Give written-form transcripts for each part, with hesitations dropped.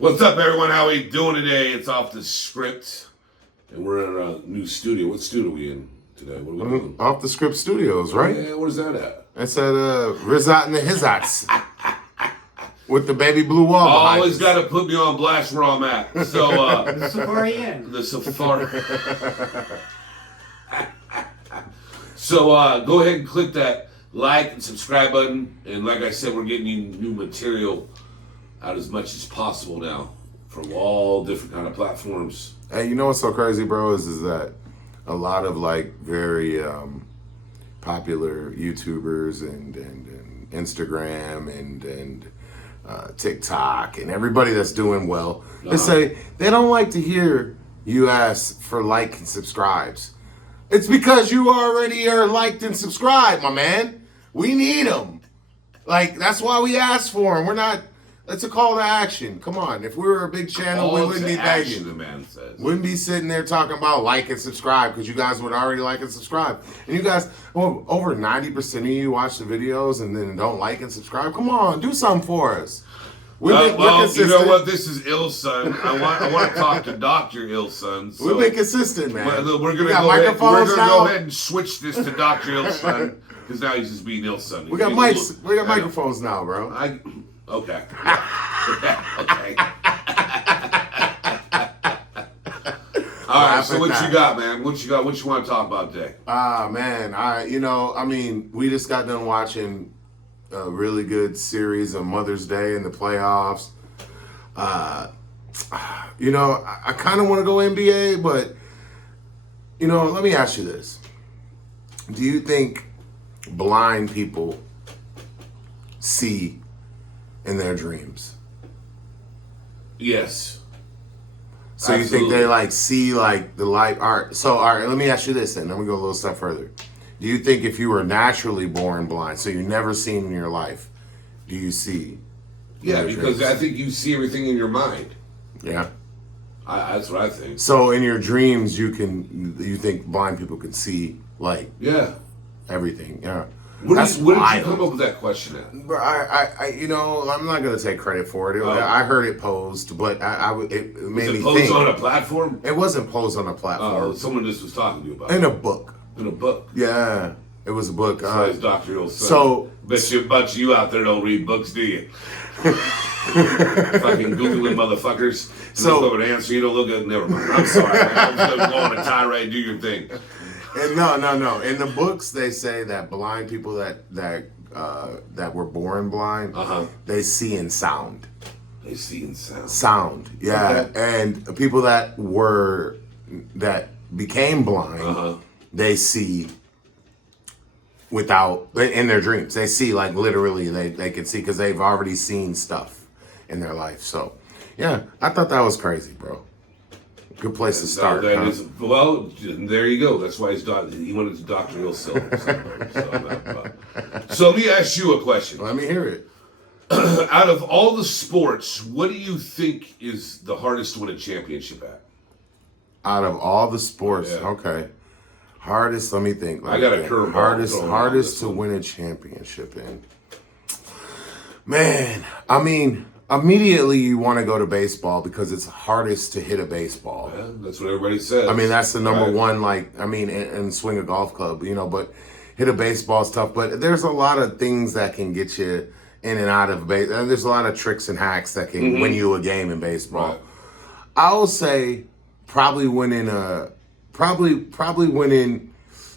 What's up, everyone? How we doing today? It's Off the Script, and we're in a new studio. What studio are we in today? What are we doing? Off the Script Studios, right? Yeah, where's that at? That's at Rizot and the Hizzots with the baby blue wall. Always got to put me on blast where I'm at. So, The Safari Inn. the Safari. So, go ahead and click that like and subscribe button. And like I said, we're getting you new material out as much as possible now from all different kind of platforms. Hey, you know what's so crazy, bro, is that a lot of like very popular YouTubers and Instagram and TikTok and everybody that's doing well, they say they don't like to hear you ask for like and subscribes. It's because you already are liked and subscribed, my man. We need them. Like, that's why we ask for them. We're not... It's a call to action. Come on. If we were a big channel, we wouldn't be begging. The man says. Wouldn't be sitting there talking about like and subscribe because you guys would already like and subscribe. And you guys, well, over 90% of you watch the videos and then don't like and subscribe. Come on, do something for us. Well, you know what? This is Ilson. I want to talk to Dr. Ilson. So we've been consistent, man. We're going to go ahead and switch this to Dr. Ilson because now he's just being Ilson. We got mics. We got microphones now, bro. Okay. Okay. All right. So what you got, man? What you got? What you want to talk about today? Man, we just got done watching a really good series of Mother's Day and the playoffs. I kind of want to go NBA, but let me ask you this: do you think blind people see in their dreams? Yes. So absolutely. You think they see the light? All right, let me ask you this then. Let me go a little step further. Do you think if you were naturally born blind, so you never seen in your life, do you see? Yeah, because I think you see everything in your mind. Yeah. That's what I think. So in your dreams, you think blind people can see yeah, everything. Yeah. Where did you come up with that question at? I'm not gonna take credit for it. I heard it posed, but it made me think. Was it posed on a platform? It wasn't posed on a platform. Someone just was talking to you about it. In a book. In a book? Yeah, it was a book. So it's Dr. Ilson. So, bet you out there don't read books, do you? Fucking Googling motherfuckers. So look over the answer. You don't look at. Never mind. I'm sorry. Man. I'm just gonna go on a tirade. Do your thing. And no. In the books, they say that blind people that were born blind, they see in sound. They see in sound. Sound, yeah. Okay. And people that became blind, they see without in their dreams. They see literally. They can see because they've already seen stuff in their life. So, yeah, I thought that was crazy, bro. Good place to start. Well, there you go. That's why he went into Dr. Ilson. So let me ask you a question. Let me hear it. Out of all the sports, what do you think is the hardest to win a championship at? Out of all the sports, okay. Hardest, let me think. I got a curveball. Hardest to win a championship in. Man, I mean, immediately you want to go to baseball because it's hardest to hit a baseball. Yeah, that's what everybody says. I mean, that's the number one, and swing a golf club, but hit a baseball is tough. But there's a lot of things that can get you in and out of baseball. There's a lot of tricks and hacks that can win you a game in baseball. Right. I will say probably winning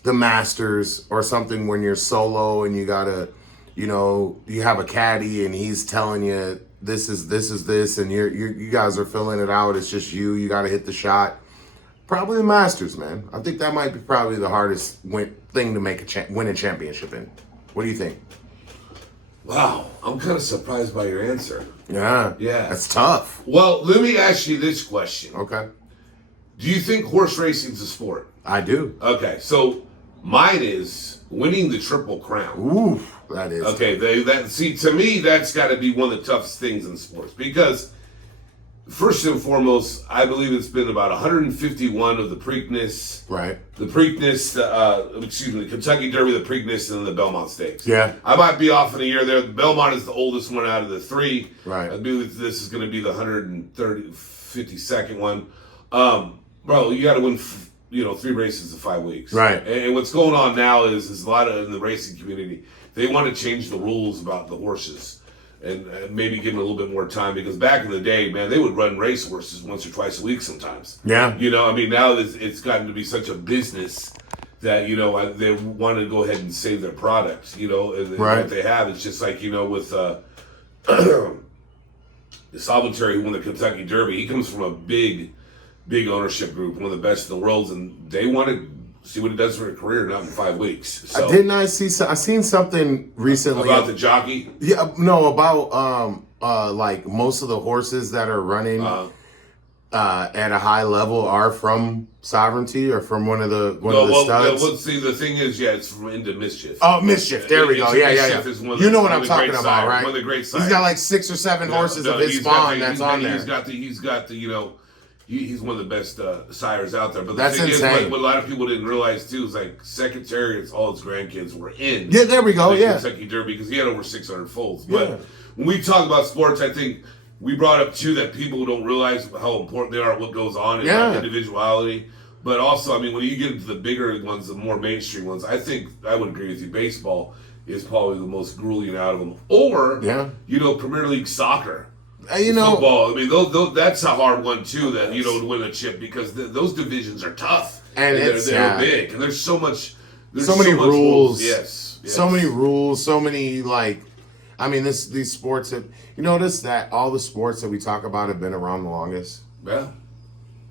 the Masters or something when you're solo and you gotta, you have a caddy and he's telling you this is this, and you guys are filling it out. It's just you got to hit the shot. Probably the Masters, man. I think that might be probably the hardest thing to win a championship in. What do you think? Wow, I'm kind of surprised by your answer. Yeah, that's tough. Well, let me ask you this question. Okay. Do you think horse racing's a sport? I do. Okay, so mine is winning the Triple Crown. Ooh, that is. Okay, to me, that's got to be one of the toughest things in sports because first and foremost, I believe it's been about 151 of the Preakness, Right. the Kentucky Derby, the Preakness, and the Belmont Stakes. Yeah. I might be off in a year there. The Belmont is the oldest one out of the three. Right. I believe this is going to be the 152nd one. Bro, you got to win, 3 races in 5 weeks. Right. And what's going on now is a lot of in the racing community, they want to change the rules about the horses. And maybe give them a little bit more time, because back in the day, man, they would run race horses once or twice a week sometimes. Yeah. Now it's gotten to be such a business that, they want to go ahead and save their product, and Right. what they have. It's just like, with Solitary, who won the Kentucky Derby, he comes from a big ownership group, one of the best in the world, and they want to see what it does for a career, not in 5 weeks. So, I seen something recently about the jockey? Yeah, no, about like most of the horses that are running at a high level are from Sovereignty or from one of the studs. See, the thing is, it's from Into Mischief. Oh, Mischief. There we go. Yeah. Mischief is one of You know what one I'm of the talking great about, sires, right? One of the great sires. He's got like 6 or 7 horses of his spawn that's on there. He's got the he's one of the best sires out there. But the That's thing insane. is, what a lot of people didn't realize too is like Secretariat's, all his grandkids were in. Yeah, there we go. the Yeah. Kentucky Derby, because he had over 600 foals. Yeah. But when we talk about sports, I think we brought up too that people don't realize how important they are, what goes on in individuality. But also, when you get into the bigger ones, the more mainstream ones, I think I would agree with you. Baseball is probably the most grueling out of them. Or, Premier League soccer. Football. Those, that's a hard one too. That to win a chip, because those divisions are tough and they're big, and there's so much. There's so many rules. Yes. So many rules. So many these sports have. You notice that all the sports that we talk about have been around the longest. Yeah.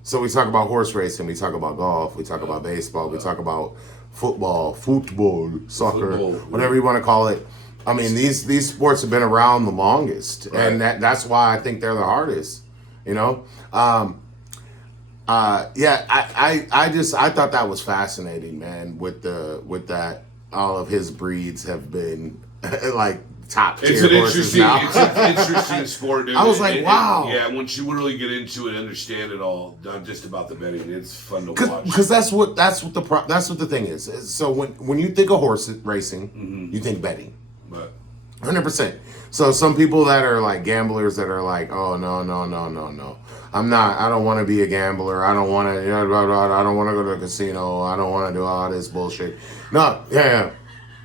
So we talk about horse racing. We talk about golf. We talk about baseball. We talk about football, soccer, whatever you want to call it. These sports have been around the longest, and that's why I think they're the hardest. I thought that was fascinating, man. With that, all of his breeds have been like top tier horses now. It's an interesting sport. Dude. I was like, wow. Once you really get into it, and understand it all, not just about the betting, it's fun to watch. Because that's what the thing is. So when you think of horse racing, you think betting. 100%. So some people that are like gamblers that are like, oh no, I don't want to be a gambler. I don't want to. I don't want to go to the casino. I don't want to do all this bullshit. No,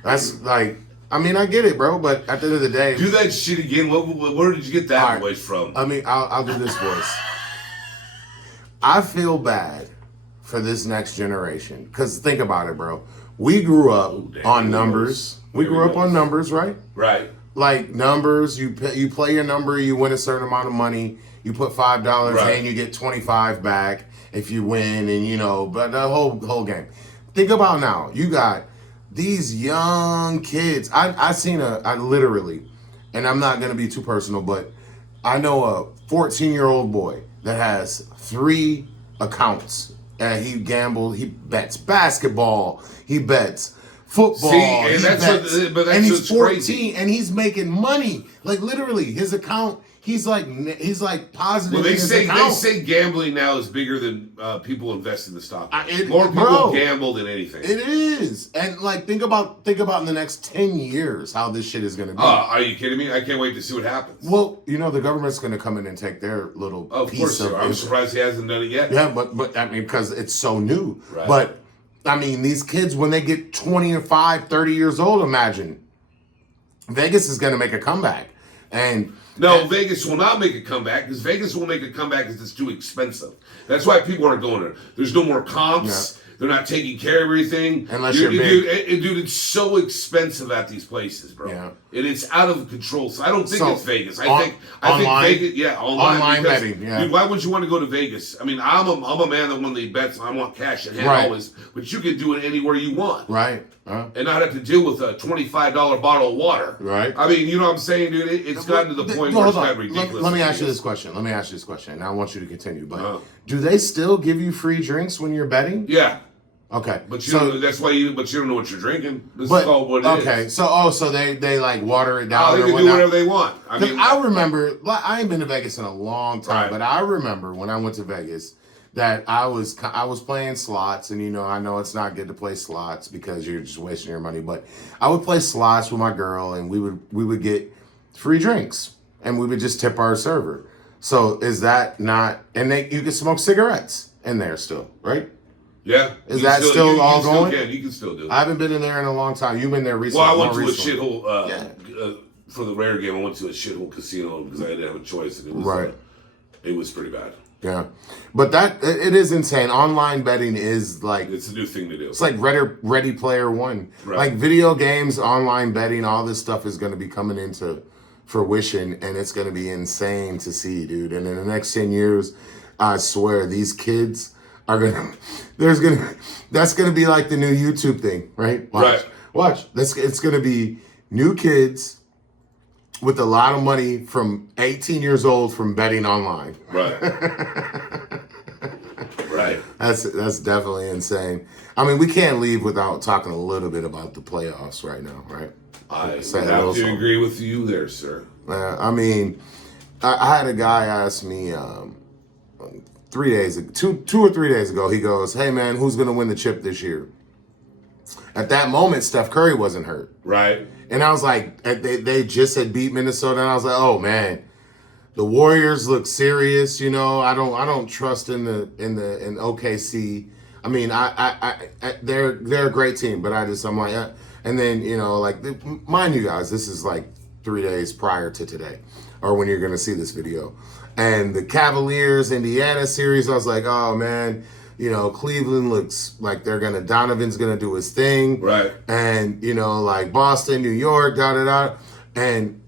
that's like. I get it, bro. But at the end of the day, do that shit again. Where did you get that voice from? I'll do this voice. I feel bad for this next generation, because think about it, bro. We grew up on numbers. We grew up on numbers, right? Right. Like numbers. You play your number. You win a certain amount of money. You put $5 in, you get 25 back if you win, and but the whole game. Think about now. You got these young kids. I literally, and I'm not gonna be too personal, but I know a 14-year-old boy that has 3 accounts, and he bets basketball, he bets football, and he's 14, crazy. and he's making money. Like literally, his account. He's like positive. Well, they say gambling now is bigger than people invest in the stock market. More people gamble than anything. It is, and think about in the next 10 years how this shit is going to be. Are you kidding me? I can't wait to see what happens. Well, the government's going to come in and take their little piece of. I'm surprised he hasn't done it yet. Yeah, but because it's so new. Right. But these kids, when they get 25, 30 years old, imagine Vegas is going to make a comeback, and. No, Vegas will not make a comeback, because Vegas will make a comeback because it's too expensive. That's why people aren't going there. There's no more comps. Yeah. They're not taking care of everything. Unless you're big. Dude, it's so expensive at these places, bro. Yeah. And it's out of control. So I don't think it's Vegas. I think Vegas, online betting. Yeah. Dude, why would you want to go to Vegas? I'm a man that when they bet, I want cash in hand always. But you can do it anywhere you want. Right. And not have to deal with a $25 bottle of water. Right. You know what I'm saying, dude? It's gotten to the point where it's gotten ridiculous. Let me ask you this question. And I want you to continue. But do they still give you free drinks when you're betting? Yeah. Okay. But you don't, that's why you. But you don't know what you're drinking. This but, is all what it is. Okay. So they like water it down. Oh, they can do whatever they want. I mean, I remember. I ain't been to Vegas in a long time, Right. but I remember when I went to Vegas that I was playing slots, and I know it's not good to play slots because you're just wasting your money. But I would play slots with my girl, and we would get free drinks, and we would just tip our server. So is that not? And you can smoke cigarettes in there still, right? yeah. Is that still all going? You can still do it. I haven't been in there in a long time. You've been there recently. Well, I went to recently. a shithole for the rare game. I went to a shithole casino because I didn't have a choice, and it was Right. It was pretty bad. Yeah, but it is insane. Online betting is like It's a new thing to do. it's like Ready Player One. Right. Like video games, online betting, all this stuff is going to be coming into fruition, and it's going to be insane to see, dude. And in the next 10 years, I swear these kids are gonna. That's gonna be like the new YouTube thing, right? Watch. It's gonna be new kids with a lot of money from 18 years old from betting online. Right. Right. That's definitely insane. I mean, we can't leave without talking a little bit about the playoffs right now, right? I have hello, to agree with you there, sir. I mean, I had a guy ask me 3 days, 2 or 3 days ago. He goes, "Hey man, who's gonna win the chip this year?" At that moment, Steph Curry wasn't hurt. Right. And I was like, they just had beat Minnesota, and I was like, oh man, the Warriors look serious. I don't trust in OKC. I mean, they're a great team, but I'm like, and then mind you guys, this is like 3 days prior to today, or when you're gonna see this video, and the Cavaliers Indiana series, I was like, oh man. Cleveland looks like Donovan's gonna do his thing. Right. And, like Boston, New York, da-da-da. And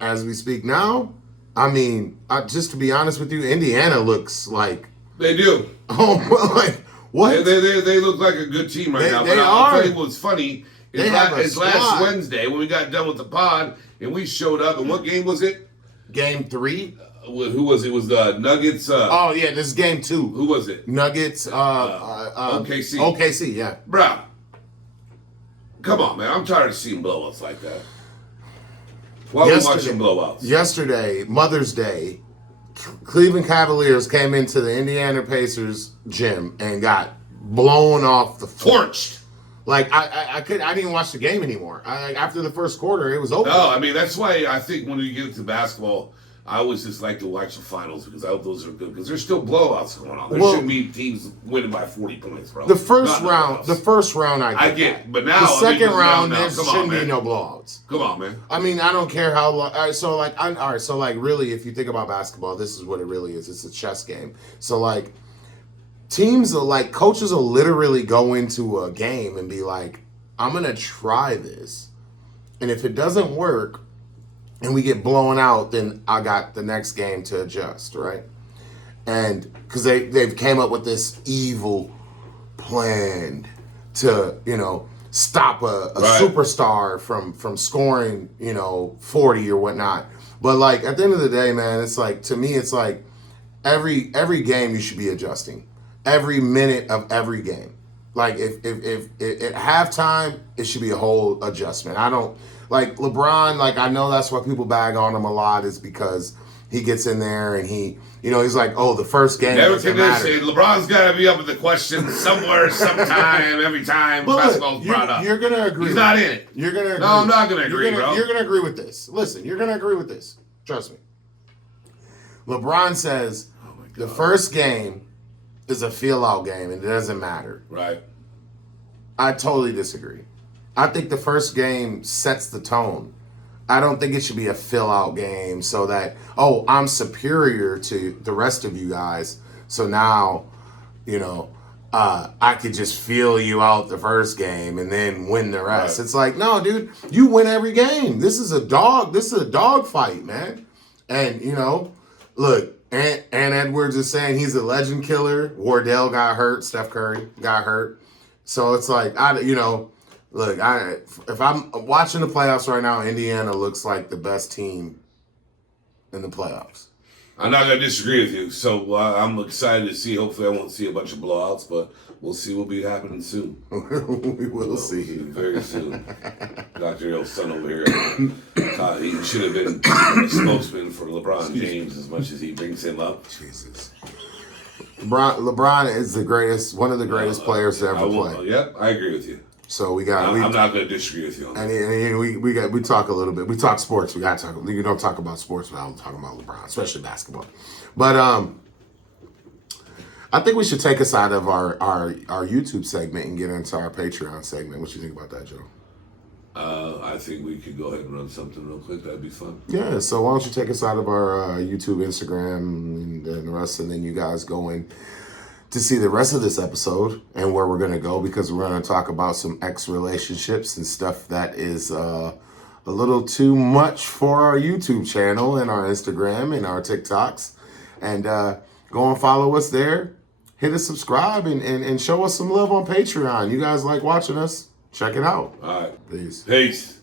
as we speak now, I mean, just to be honest with you, Indiana looks like... They do. Oh, like, what? They look like a good team right now. But I'll tell you what's funny. It's last Wednesday when we got done with the pod, and we showed up, and what game was it? Game 3? Who was it? It was the Nuggets. Oh yeah, this is game 2. Who was it? Nuggets. OKC. OKC, yeah. Bro, come on, man. I'm tired of seeing blowouts like that. Why are we watching blowouts? Yesterday, Mother's Day, Cleveland Cavaliers came into the Indiana Pacers gym and got blown off the floor. Torched. Like I didn't watch the game anymore. After the first quarter, it was over. No, I mean that's why I think when you get into basketball, I always just like to watch the finals because I hope those are good because there's still blowouts going on. There shouldn't be teams winning by 40 points, bro. The first round, I get, but now the second round, now, there shouldn't be no blowouts. Come on, man. I mean, I don't care how long. All right, so really, if you think about basketball, this is what it really is. It's a chess game. So like, teams are like, coaches will literally go into a game and be like, I'm gonna try this, and if it doesn't work, and we get blown out, then I got the next game to adjust, right? And because they've came up with this evil plan to, stop a superstar from scoring, 40 or whatnot. But like at the end of the day, man, it's like, to me, it's like every game you should be adjusting. Every minute of every game. Like if at halftime, it should be a whole adjustment. I don't like LeBron. Like I know that's why people bag on him a lot is because he gets in there and he's like, oh, the first game doesn't matter. LeBron's got to be up with the question somewhere, sometime, every time basketball's brought up. You're gonna agree. He's not in it. You're gonna agree. No, I'm not gonna agree, bro. You're gonna agree with this. Listen, you're gonna agree with this. Trust me. LeBron says the first game is a feel-out game and it doesn't matter. Right. I totally disagree. I think the first game sets the tone. I don't think it should be a fill-out game so that, I'm superior to the rest of you guys. So now, I could just feel you out the first game and then win the rest. Right. It's like, no, dude, you win every game. This is a dog fight, man. And, look, Ant Edwards is saying he's a legend killer. Wardell got hurt. Steph Curry got hurt. So it's like, look, if I'm watching the playoffs right now, Indiana looks like the best team in the playoffs. I'm not gonna disagree with you. So I'm excited to see. Hopefully, I won't see a bunch of blowouts, but we'll see. What'll be happening soon. We will see very soon. Got your old son over here. He should have been a spokesman for LeBron James as much as he brings him up. Jesus. LeBron is the greatest, one of the greatest players to ever play. Yep, I agree with you. So we got. I'm not going to disagree with you on that. And we talk a little bit. We talk sports. We got to talk. You don't talk about sports without talking about LeBron, especially basketball. But I think we should take us out of our YouTube segment and get into our Patreon segment. What you think about that, Joe? I think we could go ahead and run something real quick. That'd be fun. Yeah. So why don't you take us out of our YouTube, Instagram, and the rest, and then you guys go in to see the rest of this episode and where we're going to go, because we're going to talk about some ex-relationships and stuff that is a little too much for our YouTube channel and our Instagram and our TikToks. And go and follow us there. Hit us subscribe and show us some love on Patreon. You guys like watching us? Check it out. All right. Peace. Peace.